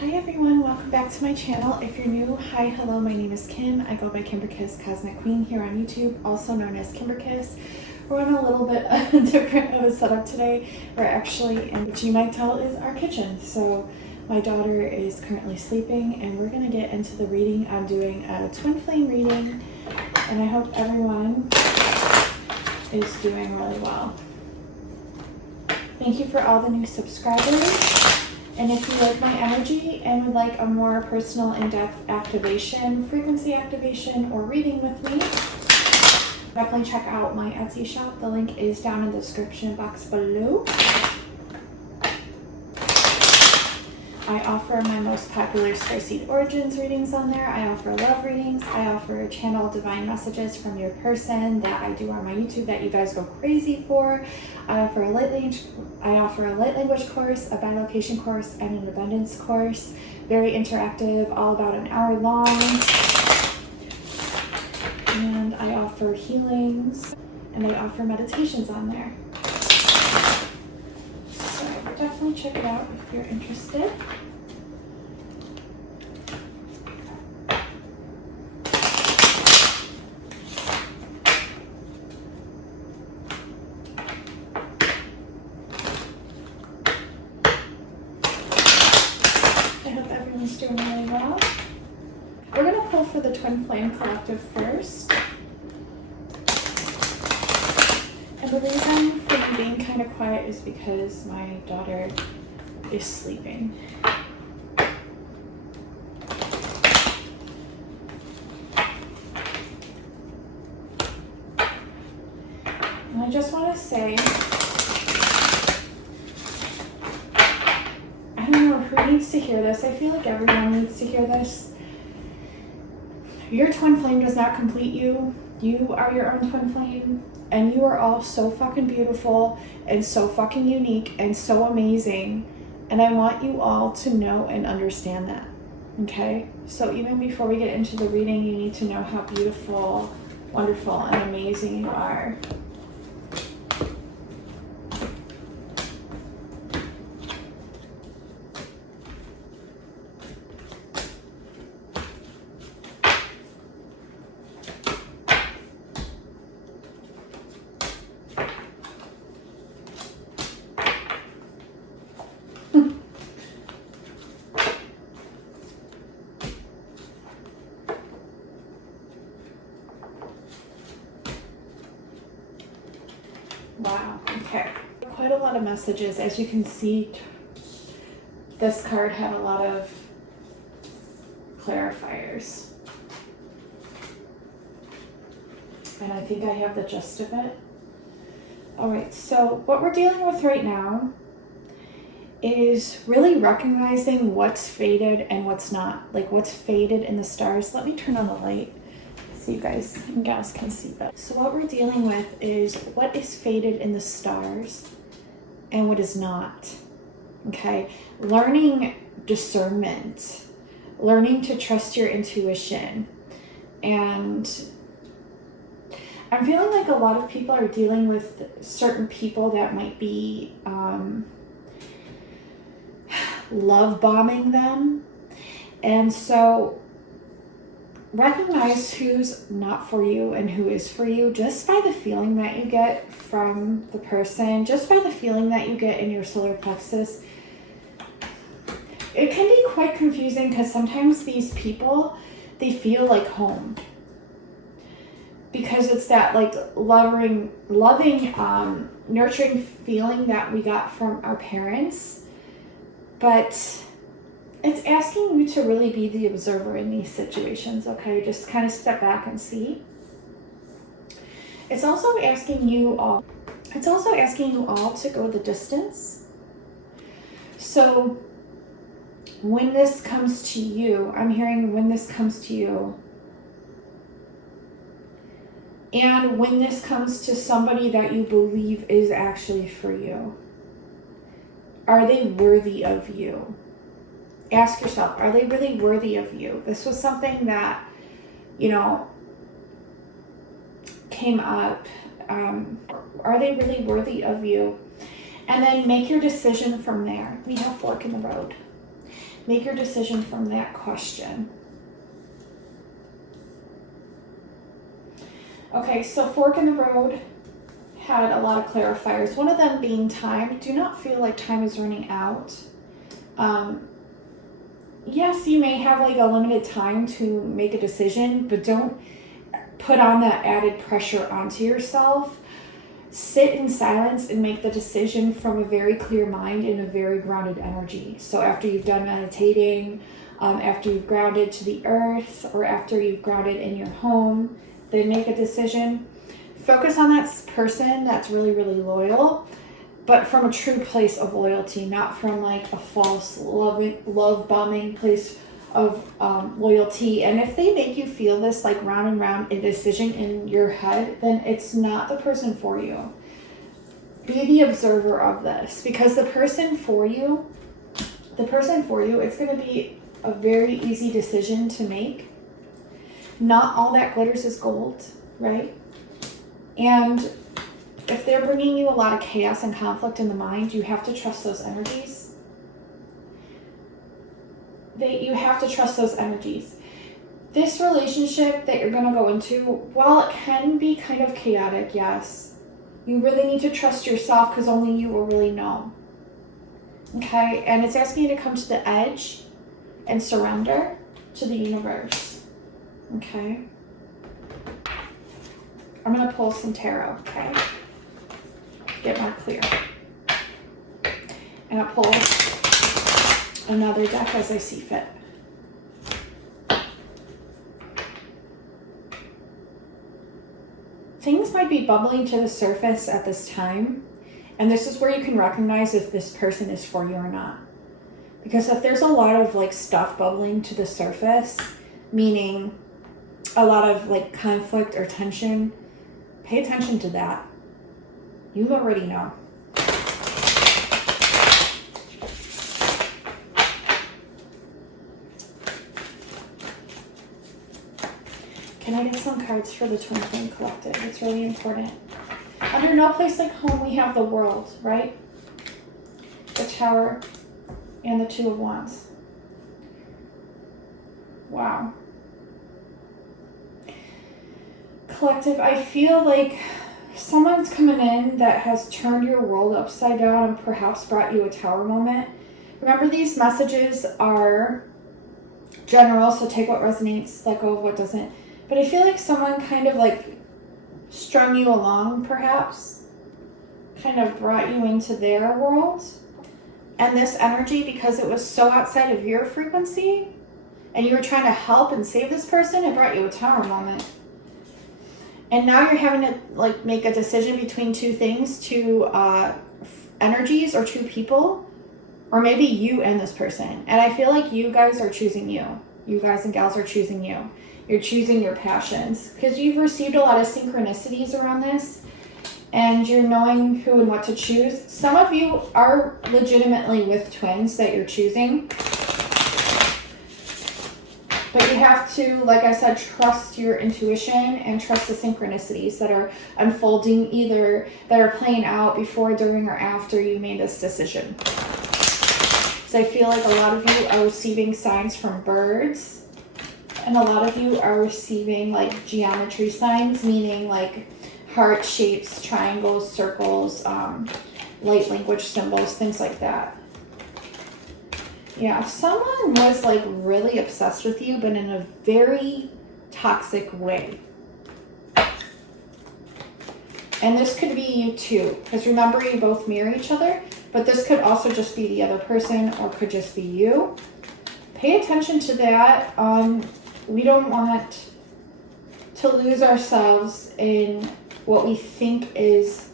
Hi everyone, welcome back to my channel. If you're new, hi, hello, my name is Kim. I go by Kimberkiss Cosmic Queen here on YouTube, also known as Kimberkiss. We're on a little bit different of a setup today. We're actually in what you might tell is our kitchen. So my daughter is currently sleeping and we're going to get into the reading. I'm doing a twin flame reading and I hope everyone is doing really well. Thank you for all the new subscribers. And if you like my energy and would like a more personal, in-depth activation, frequency activation, or reading with me, definitely check out my Etsy shop. The link is down in the description box below. I offer my most popular Star Seed Origins readings on there. I offer love readings. I offer channel divine messages from your person that I do on my YouTube that you guys go crazy for. I offer a light language course, a bilocation course, and an abundance course. Very interactive, all about an hour long. And I offer healings, and I offer meditations on there. So I would definitely check it out if you're interested. I hope everyone's doing really well. We're going to pull for the Twin Flame Collective first. And the reason for me being kind of quiet is because my daughter is sleeping. And I just want to say, I don't know who needs to hear this. I feel like everyone needs to hear this. Your twin flame does not complete you. You are your own twin flame. And you are all so fucking beautiful and so fucking unique and so amazing. And I want you all to know and understand that. Okay? So even before we get into the reading, you need to know how beautiful, wonderful, and amazing you are. Wow, okay. Quite a lot of messages. As you can see, this card had a lot of clarifiers. And I think I have the gist of it. All right, so what we're dealing with right now is really recognizing what's faded and what's not. Like what's faded in the stars. Let me turn on the light so you guys and gals can see that. So what we're dealing with is what is faded in the stars and what is not. Okay, learning discernment, learning to trust your intuition. And I'm feeling like a lot of people are dealing with certain people that might be love bombing them. And so recognize who's not for you and who is for you just by the feeling that you get from the person, just by the feeling that you get in your solar plexus. It can be quite confusing because sometimes these people, they feel like home. Because it's that like loving, nurturing feeling that we got from our parents. But it's asking you to really be the observer in these situations, okay? Just kind of step back and see. It's also asking you all to go the distance. So when this comes to you, I'm hearing when this comes to you, and when this comes to somebody that you believe is actually for you, are they worthy of you? Ask yourself, are they really worthy of you? This was something that, came up. Are they really worthy of you? And then make your decision from there. We have fork in the road. Make your decision from that question. Okay, so fork in the road had a lot of clarifiers. One of them being time. Do not feel like time is running out. Yes, you may have like a limited time to make a decision, but don't put on that added pressure onto yourself. Sit in silence and make the decision from a very clear mind and a very grounded energy. So after you've done meditating, after you've grounded to the earth, or after you've grounded in your home, then make a decision. Focus on that person that's really, really loyal, but from a true place of loyalty, not from like a false love bombing place of loyalty. And if they make you feel this like round and round indecision in your head, then it's not the person for you. Be the observer of this, because the person for you, it's going to be a very easy decision to make. Not all that glitters is gold, right? And if they're bringing you a lot of chaos and conflict in the mind, you have to trust those energies. You have to trust those energies. This relationship that you're going to go into, while it can be kind of chaotic, yes, you really need to trust yourself, because only you will really know. Okay? And it's asking you to come to the edge and surrender to the universe. Okay? I'm going to pull some tarot, okay? Get more clear. And I'll pull another deck as I see fit. Things might be bubbling to the surface at this time, and this is where you can recognize if this person is for you or not. Because if there's a lot of like stuff bubbling to the surface, meaning a lot of like conflict or tension, pay attention to that. You already know. Can I get some cards for the Twin Flame Collective? It's really important. Under No Place Like Home, we have the World, right? The Tower and the Two of Wands. Wow. Collective, I feel like someone's coming in that has turned your world upside down and perhaps brought you a tower moment. Remember, these messages are general, so take what resonates, let go of what doesn't. But I feel like someone kind of like strung you along, perhaps, kind of brought you into their world. And this energy, because it was so outside of your frequency, and you were trying to help and save this person, it brought you a tower moment. And now you're having to like make a decision between two things, two energies or two people, or maybe you and this person. And I feel like you guys are choosing you. You guys and gals are choosing you. You're choosing your passions, because you've received a lot of synchronicities around this, and you're knowing who and what to choose. Some of you are legitimately with twins that you're choosing. But you have to, like I said, trust your intuition and trust the synchronicities that are unfolding, either that are playing out before, during, or after you made this decision. So I feel like a lot of you are receiving signs from birds, and a lot of you are receiving like geometry signs, meaning like heart shapes, triangles, circles, light language symbols, things like that. Yeah, someone was like really obsessed with you, but in a very toxic way. And this could be you too, because remember, you both mirror each other, but this could also just be the other person, or could just be you. Pay attention to that. We don't want to lose ourselves in what we think is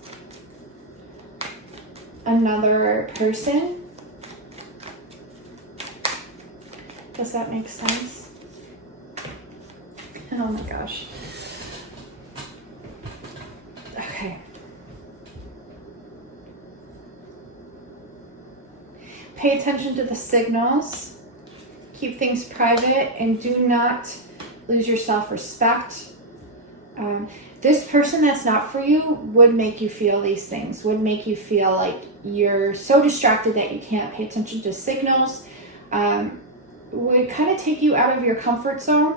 another person. Does that make sense? Oh my gosh. Okay. Pay attention to the signals. Keep things private, and do not lose your self-respect. This person that's not for you would make you feel these things, would make you feel like you're so distracted that you can't pay attention to signals. would kind of take you out of your comfort zone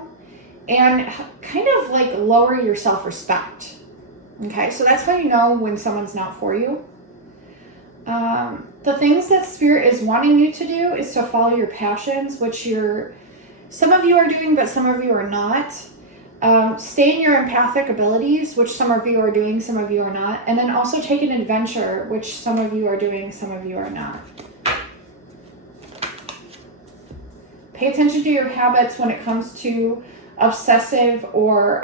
and kind of like lower your self-respect. Okay, so that's how you know when someone's not for you. The things that Spirit is wanting you to do is to follow your passions, which some of you are doing, but some of you are not. Stay in your empathic abilities, which some of you are doing, some of you are not. And then also take an adventure, which some of you are doing, some of you are not. Pay attention to your habits when it comes to obsessive or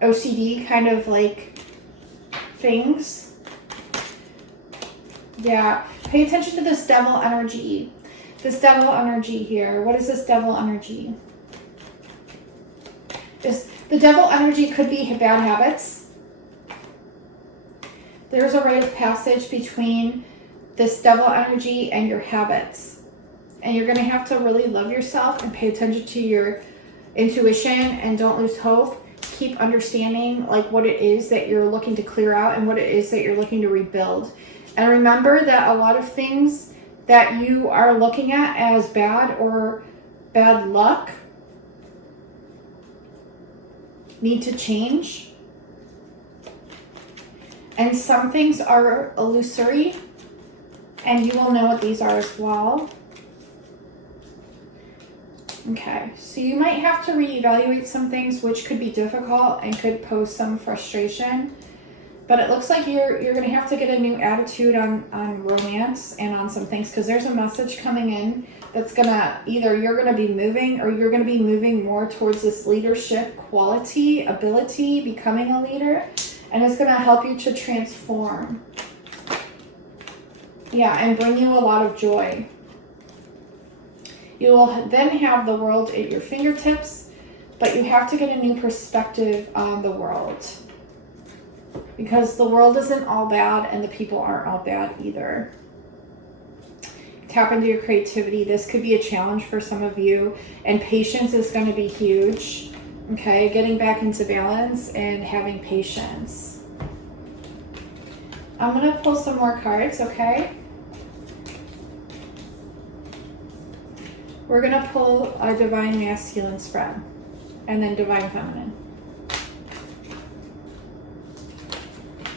OCD kind of like things. Yeah, pay attention to this devil energy. This devil energy here. What is this devil energy? The devil energy could be bad habits. There's a rite of passage between this devil energy and your habits. And you're going to have to really love yourself and pay attention to your intuition and don't lose hope. Keep understanding like what it is that you're looking to clear out and what it is that you're looking to rebuild. And remember that a lot of things that you are looking at as bad or bad luck need to change. And some things are illusory, and you will know what these are as well. Okay, so you might have to reevaluate some things, which could be difficult and could pose some frustration. But it looks like you're going to have to get a new attitude on romance and on some things, because there's a message coming in that's going to, either you're going to be moving or you're going to be moving more towards this leadership quality, ability, becoming a leader, and it's going to help you to transform. Yeah, and bring you a lot of joy. You will then have the world at your fingertips, but you have to get a new perspective on the world. Because the world isn't all bad and the people aren't all bad either. Tap into your creativity. This could be a challenge for some of you. And patience is going to be huge. Okay, getting back into balance and having patience. I'm going to pull some more cards, okay? We're going to pull a Divine Masculine spread. And then Divine Feminine.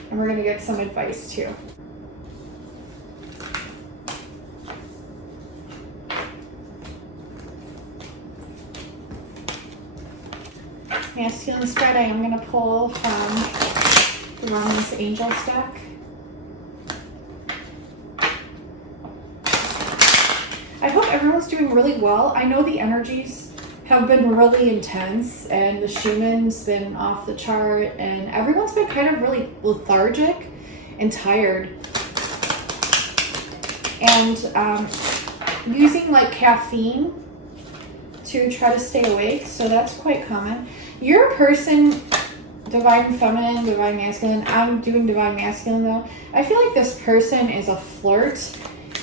And we're going to get some advice too. Masculine spread, I am going to pull from the Romance Angels deck. I hope everyone's doing really well. I know the energies have been really intense, and the Schumann's been off the chart, and everyone's been kind of really lethargic and tired. And using like caffeine to try to stay awake, so that's quite common. You're a person, Divine Feminine, Divine Masculine. I'm doing Divine Masculine though. I feel like this person is a flirt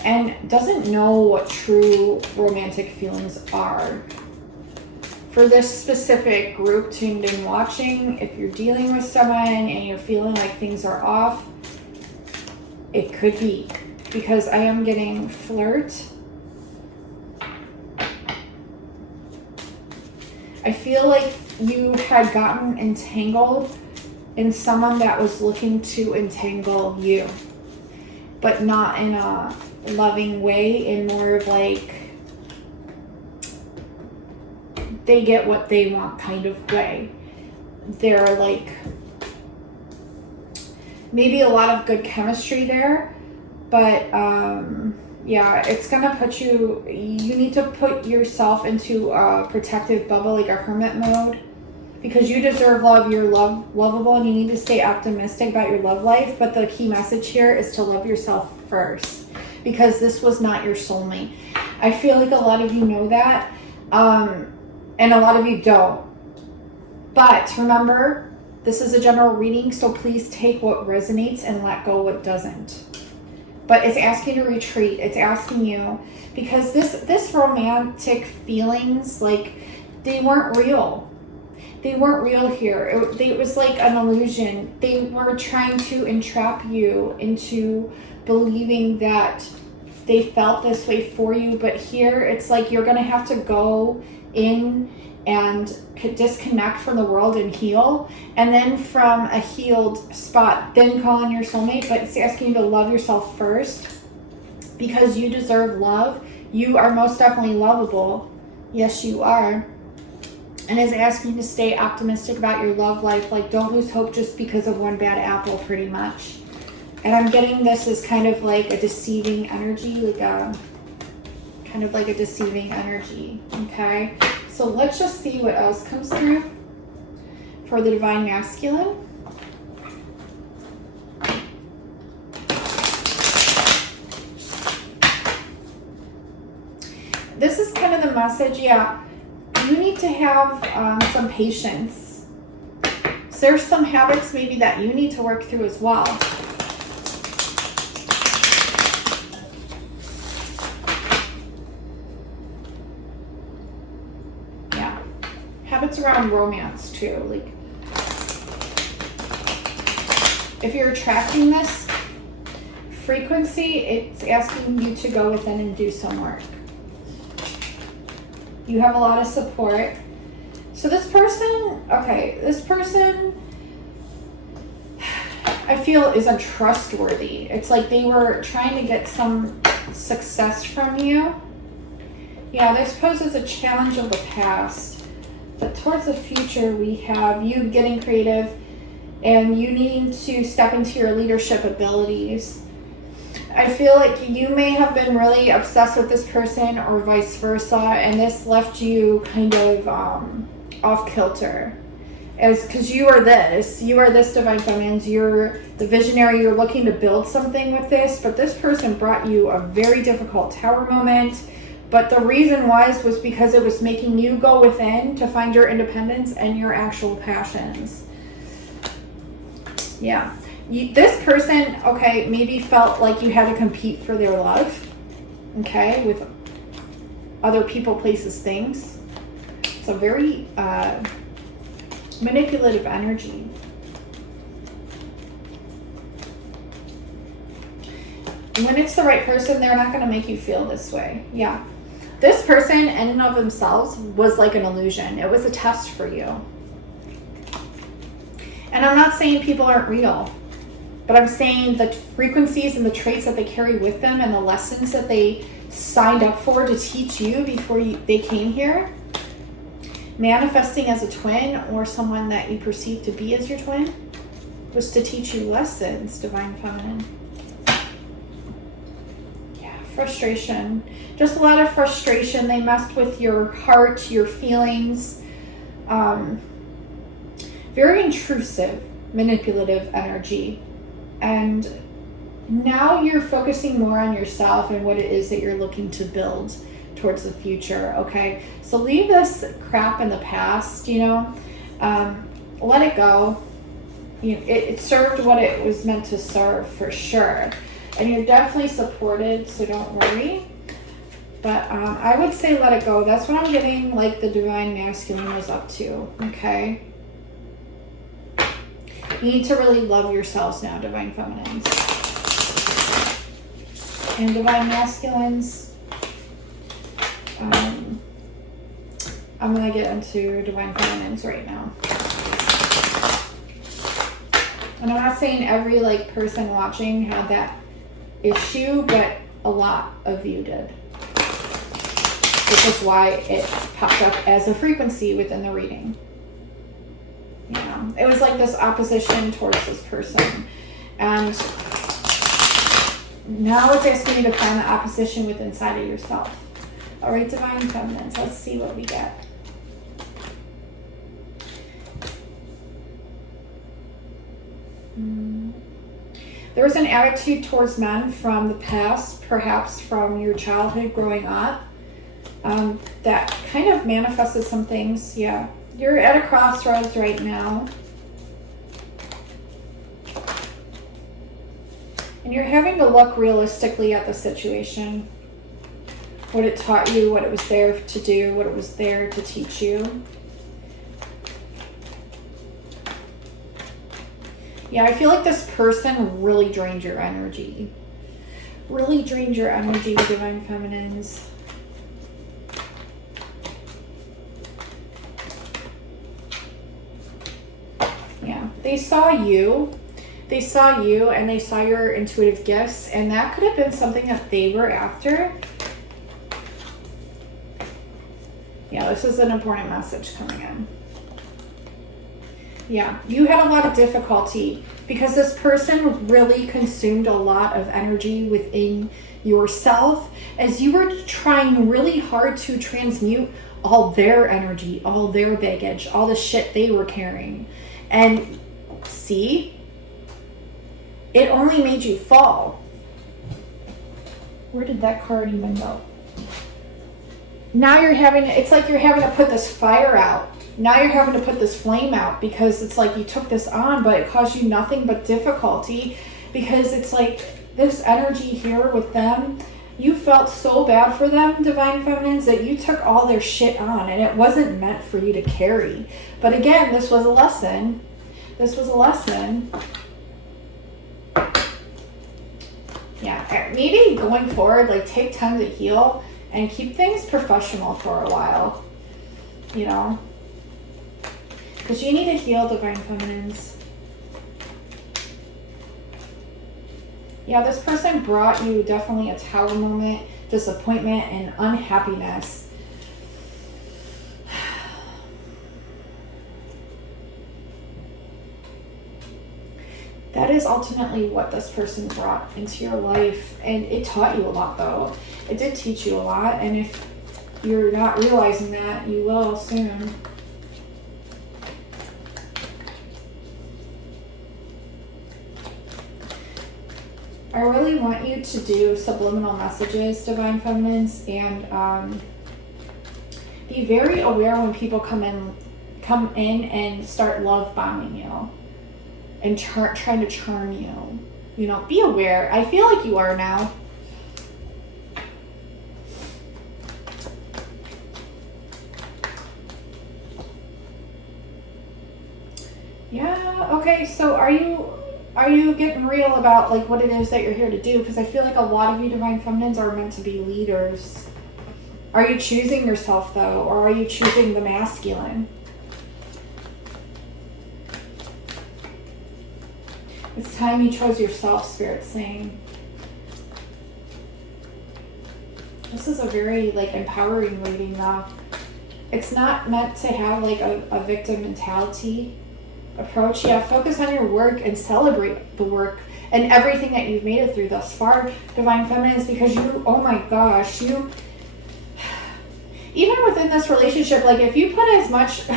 and doesn't know what true romantic feelings are. For this specific group tuned in watching, if you're dealing with someone and you're feeling like things are off, it could be. Because I am getting flirt. I feel like you had gotten entangled in someone that was looking to entangle you. But not in a loving way, in more of like, they get what they want kind of way. They're like, maybe a lot of good chemistry there, but yeah, it's gonna put you need to put yourself into a protective bubble, like a hermit mode, because you deserve love. You're lovable, and you need to stay optimistic about your love life. But the key message here is to love yourself first, because this was not your soulmate. I feel like a lot of you know that. And a lot of you don't. But remember, this is a general reading, so please take what resonates and let go what doesn't. But it's asking you to retreat. It's asking you, because this romantic feelings, like, they weren't real. They weren't real here. It was like an illusion. They were trying to entrap you into believing that they felt this way for you, but here it's like you're going to have to go in and disconnect from the world and heal, and then from a healed spot then call in your soulmate. But it's asking you to love yourself first, because you deserve love. You are most definitely lovable. Yes, you are. And is asking you to stay optimistic about your love life. Like, don't lose hope just because of one bad apple, pretty much. And I'm getting this as kind of like a deceiving energy, like a kind of like a deceiving energy. Okay, so let's just see what else comes through for the Divine Masculine. This is kind of the message. Yeah, you need to have some patience. So there's some habits maybe that you need to work through as well. Yeah, habits around romance too. Like, if you're attracting this frequency, it's asking you to go within and do some work. You have a lot of support. So this person, okay, this person I feel is untrustworthy. It's like they were trying to get some success from you. Yeah, this poses a challenge of the past. But towards the future, we have you getting creative and you needing to step into your leadership abilities. I feel like you may have been really obsessed with this person or vice versa, and this left you kind of off kilter. Because you are this Divine Feminines, you're the visionary, you're looking to build something with this, but this person brought you a very difficult tower moment. But the reason was because it was making you go within to find your independence and your actual passions. Yeah. This person, okay, maybe felt like you had to compete for their love, okay, with other people, places, things. It's a very manipulative energy. When it's the right person, they're not going to make you feel this way. Yeah. This person, in and of themselves, was like an illusion. It was a test for you. And I'm not saying people aren't real. But I'm saying the frequencies and the traits that they carry with them and the lessons that they signed up for to teach you before they came here. Manifesting as a twin or someone that you perceive to be as your twin was to teach you lessons, Divine Feminine. Yeah, frustration. Just a lot of frustration. They messed with your heart, your feelings. Very intrusive, manipulative energy. And now you're focusing more on yourself and what it is that you're looking to build towards the future, okay? So leave this crap in the past, you know? Let it go. It served what it was meant to serve, for sure. And you're definitely supported, so don't worry. But I would say let it go. That's what I'm getting, like, the Divine Masculine was up to, okay? You need to really love yourselves now, Divine Feminines. And Divine Masculines, I'm going to get into Divine Feminines right now. And I'm not saying every person watching had that issue, but a lot of you did. Which is why it popped up as a frequency within the reading. You know, it was like this opposition towards this person. And now it's asking you to find the opposition within inside of yourself. All right, Divine Feminines, let's see what we get. There was an attitude towards men from the past, perhaps from your childhood growing up, that kind of manifested some things. Yeah, you're at a crossroads right now. And you're having to look realistically at the situation. What it taught you, what it was there to do, what it was there to teach you. Yeah, I feel like this person really drained your energy. really drained your energy, Divine Feminines. Yeah, they saw you. They saw you and they saw your intuitive gifts, and that could have been something that they were after. Yeah, this is an important message coming in. Yeah, you had a lot of difficulty because this person really consumed a lot of energy within yourself as you were trying really hard to transmute all their energy, all their baggage, all the shit they were carrying. And see, it only made you fall. Where did that card even go? Now you're having, it's like you're having to put this fire out. Now you're having to put this flame out because it's like you took this on, but it caused you nothing but difficulty because it's like this energy here with them, you felt so bad for them, Divine Feminines, that you took all their shit on and it wasn't meant for you to carry. But again, this was a lesson. This was a lesson. Yeah, maybe going forward, like take time to heal and keep things professional for a while, you know, because you need to heal, Divine Feminines. Yeah, this person brought you definitely a Tower moment, disappointment, and unhappiness. That is ultimately what this person brought into your life. And it taught you a lot, though. It did teach you a lot. And if you're not realizing that, you will soon. I really want you to do subliminal messages, Divine Feminines, and be very aware when people come in and start love bombing you and trying to charm you. You know, be aware. I feel like you are now. Yeah, okay, so are you getting real about like what it is that you're here to do? Because I feel like a lot of you Divine Feminines are meant to be leaders. Are you choosing yourself though, or are you choosing the masculine? It's time you chose yourself, Spirit's saying. This is a very like empowering reading though. It's not meant to have like a victim mentality approach. Yeah, focus on your work and celebrate the work and everything that you've made it through thus far, Divine Feminines, because you, oh my gosh, you, even within this relationship, like if you put as much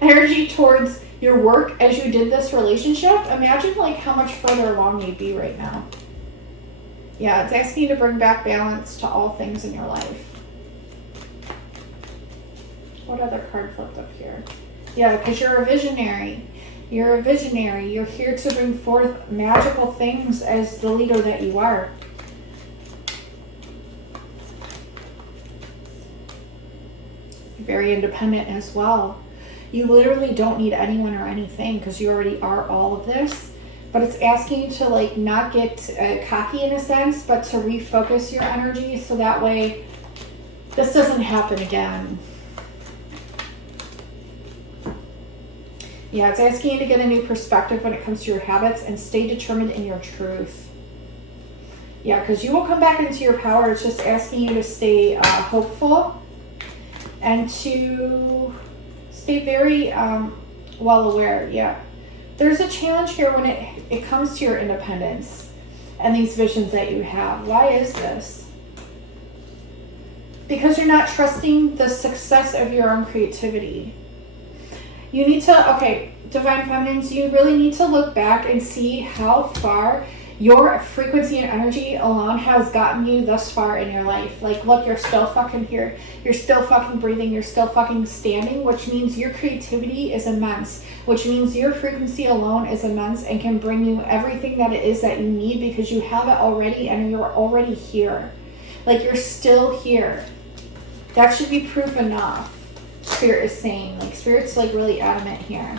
energy towards your work as you did this relationship, imagine like how much further along you'd be right now. Yeah, it's asking you to bring back balance to all things in your life. What other card flipped up here? Yeah, because you're a visionary. You're a visionary. You're here to bring forth magical things as the leader that you are. Very independent as well. You literally don't need anyone or anything because you already are all of this. But it's asking you to like not get cocky in a sense, but to refocus your energy so that way this doesn't happen again. Yeah, it's asking you to get a new perspective when it comes to your habits and stay determined in your truth. Yeah, because you will come back into your power. It's just asking you to stay hopeful and to stay very well aware. Yeah, there's a challenge here when it comes to your independence and these visions that you have. Why is this? Because you're not trusting the success of your own creativity. You need to, okay, Divine Feminines, you really need to look back and see how far your frequency and energy alone has gotten you thus far in your life. Like, look, you're still fucking here. You're still fucking breathing. You're still fucking standing, which means your creativity is immense, which means your frequency alone is immense and can bring you everything that it is that you need because you have it already and you're already here. Like, you're still here. That should be proof enough. Spirit is saying, like, Spirit's like really adamant here.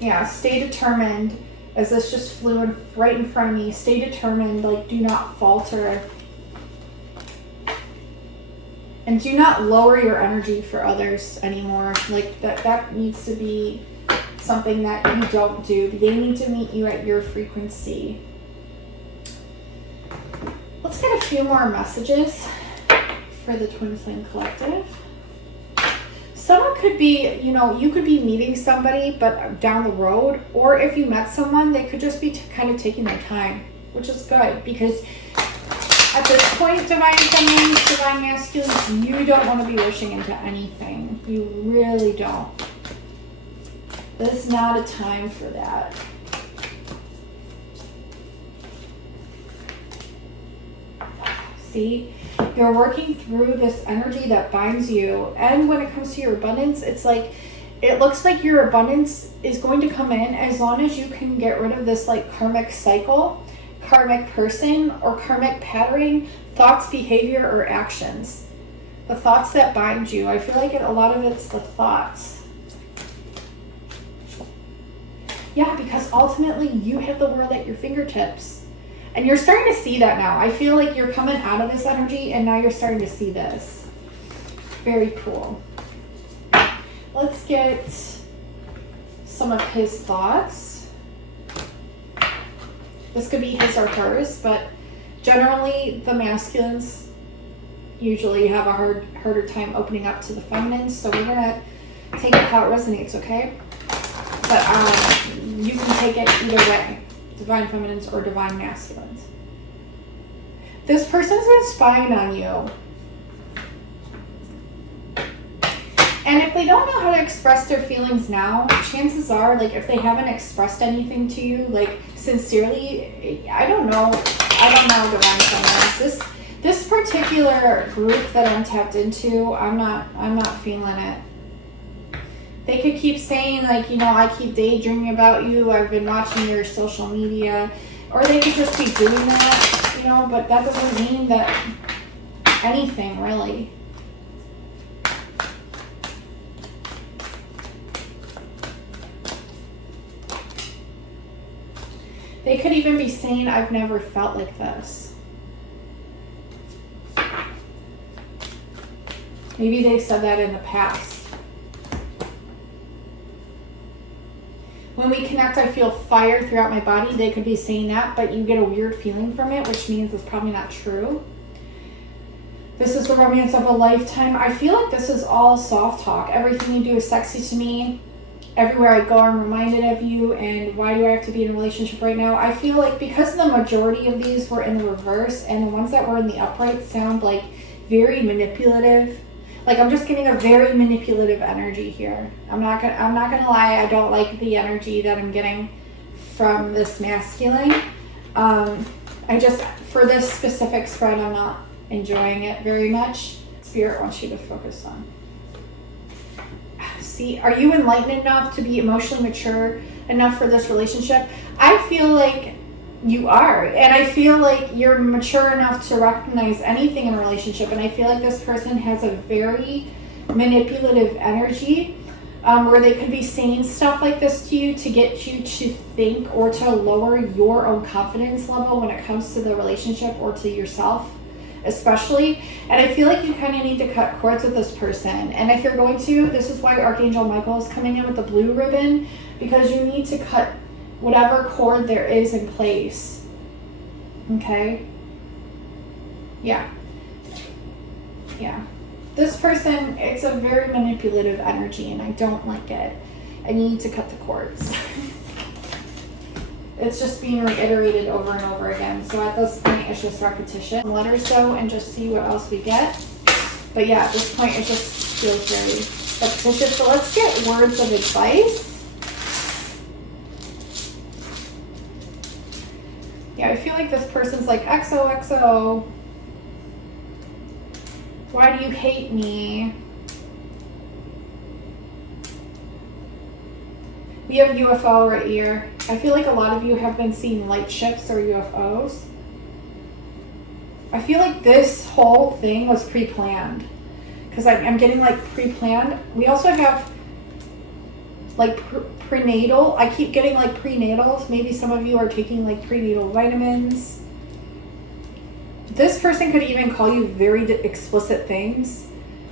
Yeah, stay determined, as this just flew right in front of me. Stay determined, like do not falter. And do not lower your energy for others anymore. Like that needs to be something that you don't do. They need to meet you at your frequency. Let's get a few more messages for the Twin Flame Collective. Someone could be, you know, you could be meeting somebody but down the road, or if you met someone, they could just be kind of taking their time, which is good, because at this point, Divine Feminines, Divine Masculines, you don't want to be wishing into anything. You really don't. This is not a time for that. See? You're working through this energy that binds you. And when it comes to your abundance, it's like, it looks like your abundance is going to come in as long as you can get rid of this like karmic cycle, karmic person, or karmic pattern, thoughts, behavior, or actions. The thoughts that bind you. I feel like a lot of it's the thoughts. Yeah, because ultimately you have the world at your fingertips. And you're starting to see that now. I feel like you're coming out of this energy and now you're starting to see this. Very cool. Let's get some of his thoughts. This could be his or hers, but generally the masculines usually have a harder time opening up to the feminines. So we're gonna take it how it resonates, okay? But you can take it either way. Divine Feminines or Divine Masculines. This person's been spying on you. And if they don't know how to express their feelings now, chances are, like, if they haven't expressed anything to you, like, sincerely, I don't know, Divine Feminines. This particular group that I'm tapped into, I'm not feeling it. They could keep saying, like, you know, I keep daydreaming about you, I've been watching your social media, or they could just be doing that, you know, but that doesn't mean that anything, really. They could even be saying, I've never felt like this. Maybe they said that in the past. When we connect, I feel fire throughout my body. They could be saying that, but you get a weird feeling from it, which means it's probably not true. This is the romance of a lifetime. I feel like this is all soft talk. Everything you do is sexy to me. Everywhere I go, I'm reminded of you. And why do I have to be in a relationship right now? I feel like because the majority of these were in the reverse and the ones that were in the upright sound like very manipulative. Like, I'm just getting a very manipulative energy here. I'm not gonna lie, I don't like the energy that I'm getting from this masculine. For this specific spread, I'm not enjoying it very much. Spirit wants you to focus on. See, are you enlightened enough to be emotionally mature enough for this relationship? I feel like you are, and I feel like you're mature enough to recognize anything in a relationship, and I feel like this person has a very manipulative energy, where they could be saying stuff like this to you to get you to think or to lower your own confidence level when it comes to the relationship or to yourself especially. And I feel like you kind of need to cut cords with this person, and if you're going to, this is why Archangel Michael is coming in with the blue ribbon, because you need to cut whatever cord there is in place. Okay? Yeah. This person, it's a very manipulative energy, and I don't like it. And you need to cut the cords. It's just being reiterated over and over again. So at this point, it's just repetition. Let her go and just see what else we get. But yeah, at this point, it just feels very repetitious. So let's get words of advice. Yeah, I feel like this person's like, XOXO. Why do you hate me? We have UFO right here. I feel like a lot of you have been seeing light ships or UFOs. I feel like this whole thing was pre-planned. Because I'm getting like pre-planned. We also have like prenatal. I keep getting like prenatal. Maybe some of you are taking like prenatal vitamins. This person could even call you very explicit things.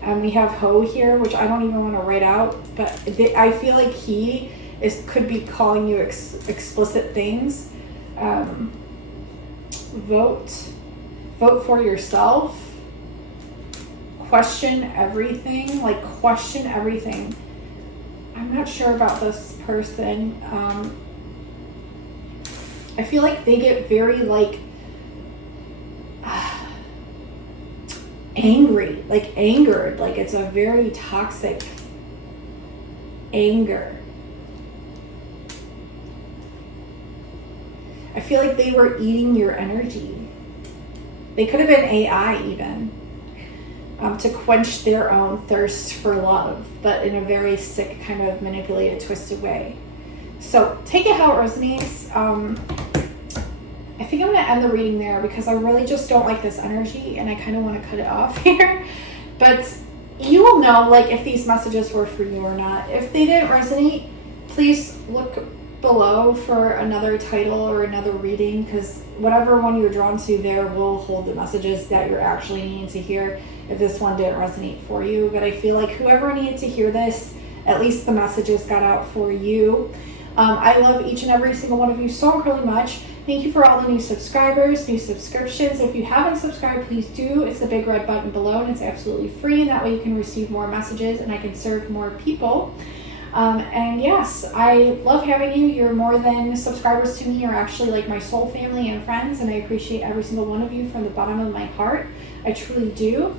We have Ho here, which I don't even want to write out, but I feel like he could be calling you explicit things. Vote for yourself. Question everything. Like, question everything. I'm not sure about this person. I feel like they get very like angry, like angered, like it's a very toxic anger. I feel like they were eating your energy. They could have been AI even, to quench their own thirst for love, but in a very sick, kind of manipulated, twisted way. So take it how it resonates. I think I'm going to end the reading there because I really just don't like this energy and I kind of want to cut it off here. But you will know like if these messages were for you or not. If they didn't resonate, please look below for another title or another reading, because whatever one you're drawn to there will hold the messages that you're actually needing to hear if this one didn't resonate for you. But I feel like whoever needed to hear this, at least the messages got out for you. I love each and every single one of you so incredibly much. Thank you for all the new subscribers, new subscriptions. If you haven't subscribed, please do. It's the big red button below and it's absolutely free, and that way you can receive more messages and I can serve more people. And yes, I love having you. You're more than subscribers to me. You're actually like my soul family and friends, and I appreciate every single one of you from the bottom of my heart. I truly do.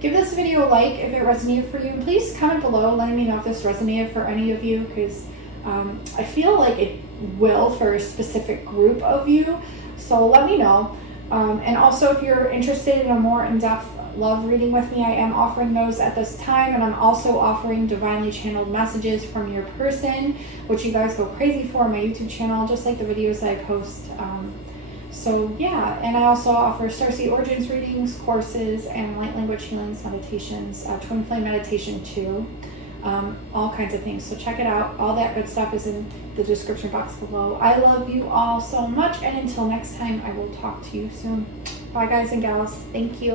Give this video a like if it resonated for you, and please comment below letting me know if this resonated for any of you, because I feel like it will for a specific group of you, so let me know. And also, if you're interested in a more in-depth love reading with me, I am offering those at this time, and I'm also offering divinely channeled messages from your person, which you guys go crazy for on my YouTube channel, just like the videos that I post. So yeah, and I also offer Starseed Origins readings, courses, and light language healings, meditations, twin flame meditation too. All kinds of things. So check it out. All that good stuff is in the description box below. I love you all so much, and until next time, I will talk to you soon. Bye guys and gals. Thank you.